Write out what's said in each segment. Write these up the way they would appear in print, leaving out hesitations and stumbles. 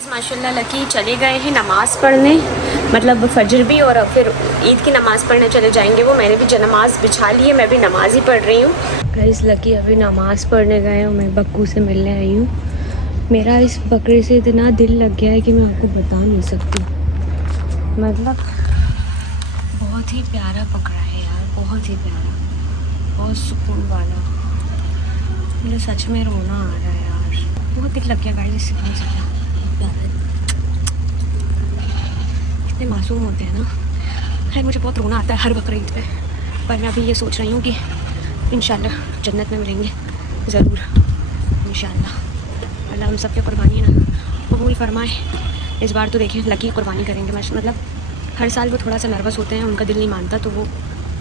माशाल्लाह लकी चले गए हैं नमाज़ पढ़ने, मतलब फजर भी और फिर ईद की नमाज़ पढ़ने चले जाएंगे वो। मैंने भी नमाज़ बिछा ली है, मैं भी नमाज़ ही पढ़ रही हूँ। गाइस लकी अभी नमाज़ पढ़ने गए और मैं बक्कू से मिलने आई हूँ। मेरा इस बकरे से इतना दिल लग गया है कि मैं आपको बता नहीं सकती। मतलब बहुत ही प्यारा बकरा है यार, बहुत ही प्यारा, बहुत सुकून वाला। मुझे सच में रोना आ रहा है यार, बहुत दिल लग गया गाइस इससे। प्यारा है, इतने मासूम होते हैं ना। खैर मुझे बहुत रोना आता है हर बकरीद पे, पर मैं अभी ये सोच रही हूँ कि इंशाल्लाह जन्नत में मिलेंगे ज़रूर इंशाल्लाह। अल्लाह हम सब के कुर्बानी ना कबूल फरमाए। इस बार तो देखिए लकी कुर्बानी करेंगे। मतलब हर साल वो थोड़ा सा नर्वस होते हैं, उनका दिल नहीं मानता तो वो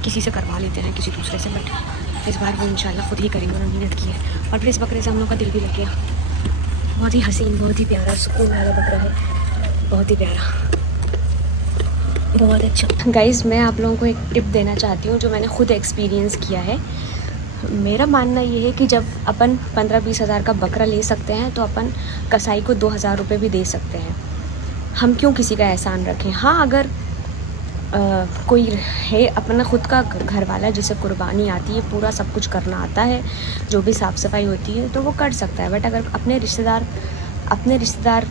किसी से करवा लेते हैं, किसी दूसरे से, बट इस बार वो इंशाल्लाह खुद ही करेंगे, उन्होंने नीयत की है। और फिर इस बकरे से हम लोग का दिल भी लग गया। बहुत ही हसीन, बहुत ही प्यारा, सुकून वाला बकरा है, बहुत ही प्यारा, बहुत अच्छा। गाइज़ मैं आप लोगों को एक टिप देना चाहती हूँ जो मैंने ख़ुद एक्सपीरियंस किया है। मेरा मानना ये है कि जब अपन 15-20 हज़ार का बकरा ले सकते हैं तो अपन कसाई को 2,000 रुपये भी दे सकते हैं। हम क्यों किसी का एहसान रखें। हाँ अगर कोई है अपना ख़ुद का घर वाला जिसे कुर्बानी आती है, पूरा सब कुछ करना आता है, जो भी साफ़ सफाई होती है तो वो कर सकता है। बट अगर अपने रिश्तेदार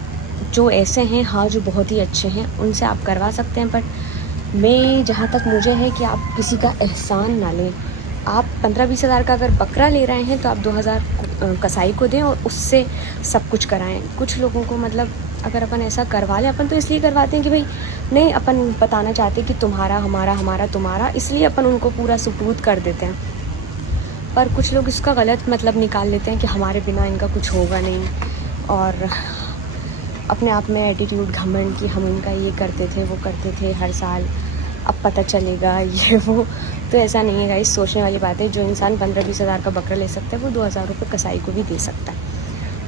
जो ऐसे हैं, हाँ जो बहुत ही अच्छे हैं, उनसे आप करवा सकते हैं। बट मैं जहाँ तक मुझे है कि आप किसी का एहसान ना लें। आप 15-20 हज़ार का अगर बकरा ले रहे हैं तो आप 2,000 कसाई को दें और उससे सब कुछ कराएं। कुछ लोगों को मतलब अगर अपन ऐसा करवा लें, अपन तो इसलिए करवाते हैं कि भाई नहीं, अपन बताना चाहते हैं कि तुम्हारा हमारा, हमारा तुम्हारा, इसलिए अपन उनको पूरा सुपूर्द कर देते हैं। पर कुछ लोग इसका गलत मतलब निकाल लेते हैं कि हमारे बिना इनका कुछ होगा नहीं, और अपने आप में एटीट्यूड, घमंड कि हम इनका ये करते थे, वो करते थे हर साल, अब पता चलेगा ये वो। तो ऐसा नहीं है गाइस, सोचने वाली बात है। जो इंसान 15-20 हज़ार का बकरा ले सकता है वो 2,000 रुपये कसाई को भी दे सकता है।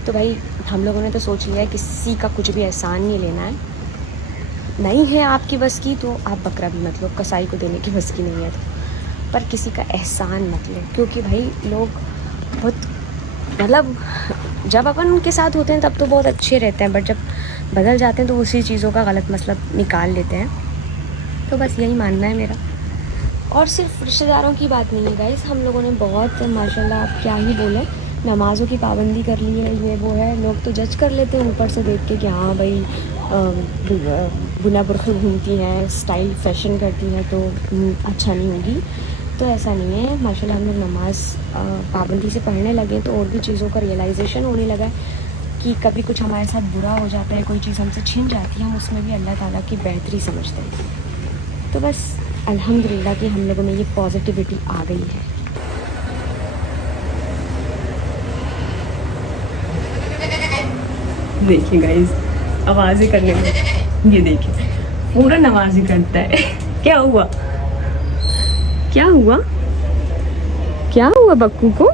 तो भाई हम लोगों ने तो सोच लिया है किसी का कुछ भी एहसान नहीं लेना है। नहीं है आपकी बस की तो आप बकरा भी मत लो, कसाई को देने की बस की नहीं है तो, पर किसी का एहसान मत लो। क्योंकि भाई लोग बहुत मतलब जब अपन उनके साथ होते हैं तब तो बहुत अच्छे रहते हैं, बट जब बदल जाते हैं तो उसी चीज़ों का गलत मतलब निकाल लेते हैं। तो बस यही मानना है मेरा। और सिर्फ रिश्तेदारों की बात नहीं है गाइस, हम लोगों ने बहुत माशाल्लाह आप क्या ही बोलें, नमाज़ों की पाबंदी कर ली है, ये वो है। लोग तो जज कर लेते हैं ऊपर से देख के कि हाँ भाई बिना बुर्खे घूमती हैं, स्टाइल फैशन करती हैं तो अच्छा नहीं होगी। तो ऐसा नहीं है, माशाल्लाह हम लोग नमाज़ पाबंदी से पढ़ने लगे तो और भी चीज़ों का रियलाइजेशन होने लगा है कि कभी कुछ हमारे साथ बुरा हो जाता है, कोई चीज़ हमसे छिन जाती है, हम उसमें भी अल्लाह ताला की बेहतरी समझते हैं। तो बस अल्हम्दुलिल्लाह कि हम लोगों में ये पॉजिटिविटी आ गई है। देखिए गाइस आवाज़ें करने में, ये देखिए पूरा नमाज ही करता है। क्या हुआ, क्या हुआ, क्या हुआ बक्कू को?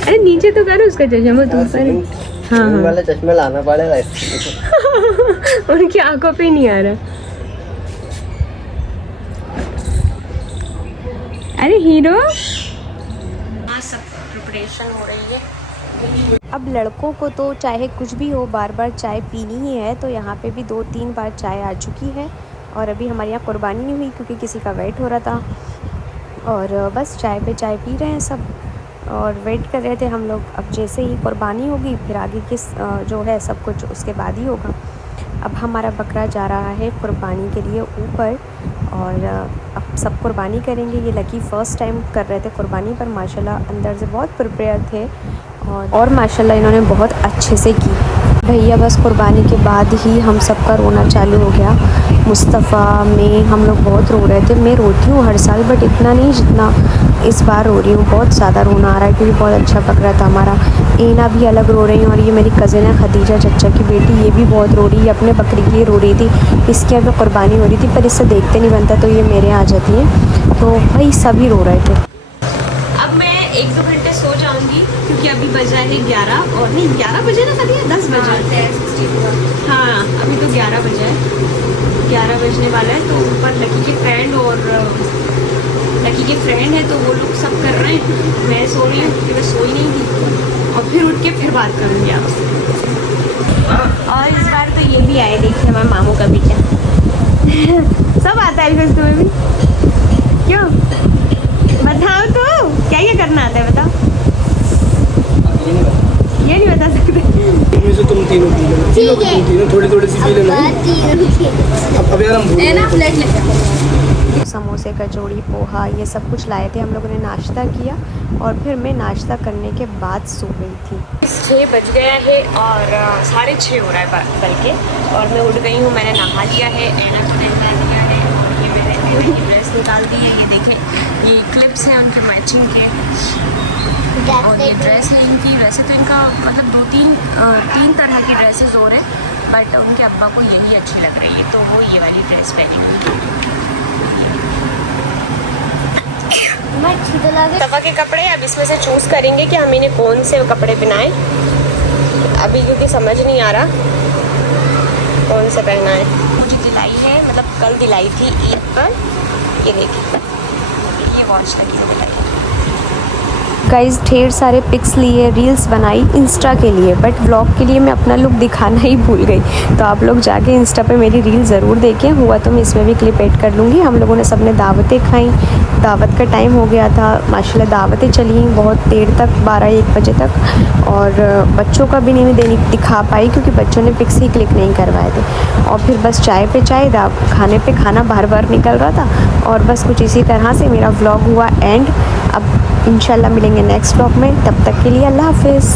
अरे नीचे तो करो उसका चश्मा तो ऊपर। हाँ हाँ वाला चश्मा लाना पड़ेगा। उनकी आंखों पे नहीं आ रहा। अरे हीरो, हाँ सब प्रिपरेशन हो रही है। अब लड़कों को तो चाहे कुछ भी हो बार बार चाय पीनी ही है, तो यहाँ पे भी 2-3 बार चाय आ चुकी है। और अभी हमारे यहाँ कुर्बानी नहीं हुई क्योंकि किसी का वेट हो रहा था, और बस चाय पे चाय पी रहे हैं सब और वेट कर रहे थे हम लोग। अब जैसे ही कुर्बानी होगी फिर आगे किस जो है सब कुछ उसके बाद ही होगा। अब हमारा बकरा जा रहा है कुर्बानी के लिए ऊपर, और अब सब कुर्बानी करेंगे। ये लकी फ़र्स्ट टाइम कर रहे थे कुर्बानी, पर माशाल्लाह अंदर से बहुत प्रिपेयर थे और माशाल्लाह इन्होंने बहुत अच्छे से की। भैया बस कुर्बानी के बाद ही हम सब का रोना चालू हो गया। मुस्तफ़ा में हम लोग बहुत रो रहे थे। मैं रोती हूँ हर साल बट इतना नहीं जितना इस बार रो रही हूँ। बहुत ज़्यादा रोना आ रहा है क्योंकि बहुत अच्छा बकरा था हमारा। एना भी अलग रो रही है, और ये मेरी कज़िन है खदीजा चचा की बेटी, ये भी बहुत रो रही है। अपने बकरी के लिए रो रही थी, इसके यहाँ पे कुर्बानी हो रही थी, पर इससे देखते नहीं बनता तो ये मेरे यहाँ आ जाती है। तो भाई सभी रो रहे थे। अब मैं 1-2 घंटे सो जाऊंगी क्योंकि अभी बजा है 11, और नहीं 11 बजे ना, कभी 10 बजे। हाँ अभी तो 11 बजे है, 11 बजने वाला है। तो ऊपर लकी के फ्रेंड है तो वो लोग सब कर रहे हैं, मैं सो रही हूँ क्योंकि मैं सोई नहीं थी, और फिर उठ के फिर बात करूँगी आपसे। भी आए, देखिए हमारे मामू का बेटा। सब आता है अल्फेज तुम्हें भी? क्यों बताओ तो, क्या क्या करना आता है बताओ। ये नहीं बता सकते। इसमें से तुम तीनों पी लेना, तीनों की तुम तीनों थोड़ी थोड़ी सी पी लेना। अब यार हम भूल गए। समोसे, कचौड़ी, पोहा, ये सब कुछ लाए थे। हम लोगों ने नाश्ता किया और फिर मैं नाश्ता करने के बाद सो गई थी। 6 बज गया है और 6:30 हो रहा है बल्कि, और मैं उठ गई हूँ। मैंने नहा लिया है, ऐनक पहना लिया है और ये मैंने ड्रेस निकाल दी है। ये देखें, ये क्लिप्स हैं उनके मैचिंग के, और ये ड्रेस है इनकी। वैसे तो इनका मतलब 2-3 तरह की ड्रेसेस और हैं, बट उनके अब्बा को यही अच्छी लग रही है, तो वो ये वाली ड्रेस पहनी हुई। तवा के कपड़े अब इसमें से चूज़ करेंगे कि हम इन्हें कौन से कपड़े पहनाएं अभी, क्योंकि समझ नहीं आ रहा कौन से पहना है। मुझे दिलाई है, मतलब कल दिलाई थी ईद पर। ये देखिए, ये वॉच लगी है दिलाई। गाइस ढेर सारे पिक्स लिए, रील्स बनाई इंस्टा के लिए, बट व्लॉग के लिए मैं अपना लुक दिखाना ही भूल गई। तो आप लोग जाके इंस्टा पे मेरी रील ज़रूर देखें, हुआ तो मैं इसमें भी क्लिप ऐड कर लूँगी। हम लोगों ने सबने दावतें खाई, दावत का टाइम हो गया था। माशाल्लाह दावतें चली बहुत देर तक, 12-1 बजे तक, और बच्चों का भी नहीं दिखा पाई क्योंकि बच्चों ने पिक्स ही क्लिक नहीं करवाए थे। और फिर बस चाय पे चाय, खाने पे खाना बार बार निकल रहा था, और बस कुछ इसी तरह से मेरा व्लॉग हुआ एंड। अब इंशाल्लाह मिलेंगे नेक्स्ट व्लॉग में, तब तक के लिए अल्लाह हाफिज़।